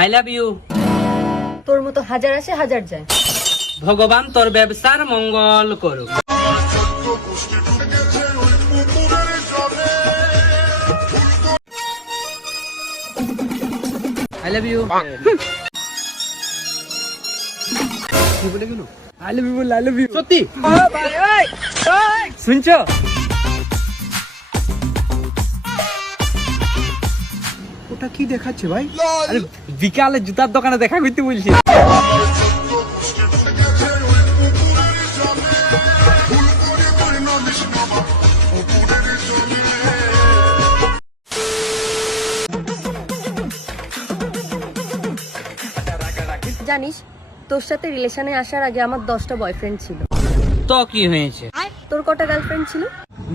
I love you. তোর মতো হাজার আসে হাজার যায়। ভগবান তোর ব্যবসার মঙ্গল করুক। I love you. কি বলে গেল? I love you, I love you. সত্যি? শুনছো? ওটা কি দেখাচ্ছে ভাই? আরে বিকালে জুতার দোকানে দেখা করতে বলছি। জানিস, তোর সাথে রিলেশনে আসার আগে আমার 10টা বয়ফ্রেন্ড ছিল। তো কি হয়েছে? তোর কটা গার্লফ্রেন্ড ছিল?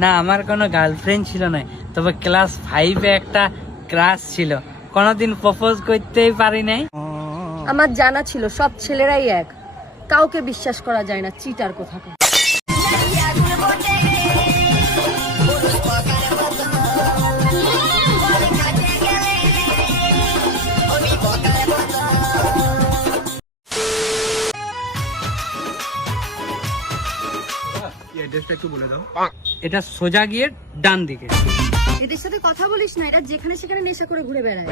না, আমার কোনো গার্লফ্রেন্ড ছিল না, তবে ক্লাস 5-এ একটা ক্রাশ ছিল। কোনোদিন প্রপোজ করতেই পারি নাই। আমার জানা ছিল সব ছেলেরাই এক, কাউকে বিশ্বাস করা যায় না, চিটার কোথাকার। অ্যাড্রেসটা একটু বলে দাও। এটা সোজা গিয়ে ডান দিকে। এদের সাথে কথা বলিস না, এরা যেখানে সেখানে নেশা করে ঘুরে বেড়ায়।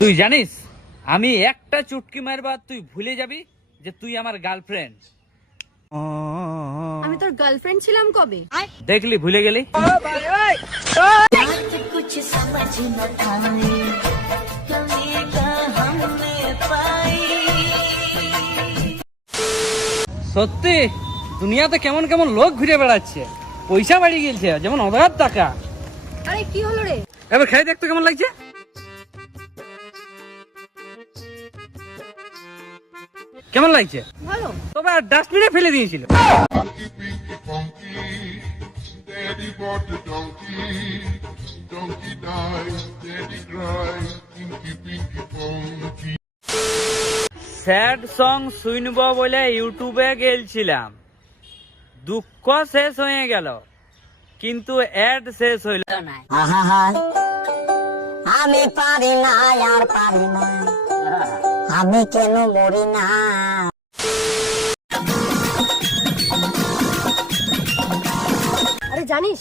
তুই জানিস, আমি একটা চুটকি মারবা তুই ভুলে যাবি যে তুই আমার গার্লফ্রেন্ড। আমি তোর গার্লফ্রেন্ড ছিলাম কবে? দেখলি ভুলে গেলি। সত্যি দুনিয়াতে কেমন কেমন লোক ঘুরে বেড়াচ্ছে, পয়সা বাড়ি গেছে, যেমন অধার টাকা। আরে কি হলো রে? এবার খেয়ে দেখতো কেমন লাগছে। কেমন লাগছে? ভালো। তবে আর ডাস্টবিনে ফেলে দিয়েছিল। Daddy bought the donkey, donkey died, daddy cried, pinky pinky punky. Sad song শুনব বলে ইউটিউবে গেলছিলাম, দুঃখ শেষ হয়ে গেল কিন্তু অ্যাড শেষ হইল না। আমি পারি না আর পারি না, আমি কেন মরি না। আরে জানিস,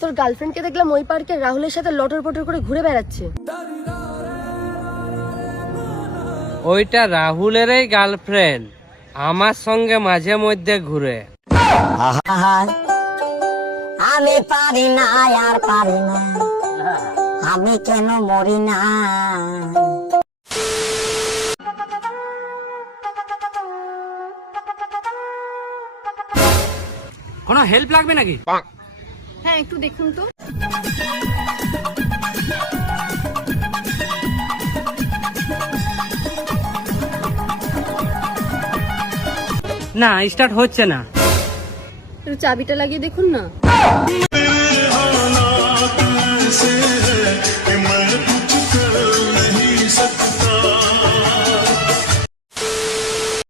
তোর গার্লফ্রেন্ডকে দেখলাম ওই পার্কে রাহুলের সাথে লটর পটর করে ঘুরে বেড়াচ্ছে। ওইটা রাহুলেরই গার্লফ্রেন্ড, আমার সঙ্গে মাঝে মধ্যে ঘুরে। আমি পারি না আর পারি না, আমি কেন মরি না। কোনো হেল্প লাগবে নাকি? হ্যাঁ, একটু দেখুন তো। না, স্টার্ট হচ্ছে না। একটু চাবিটা লাগিয়ে দেখুন না।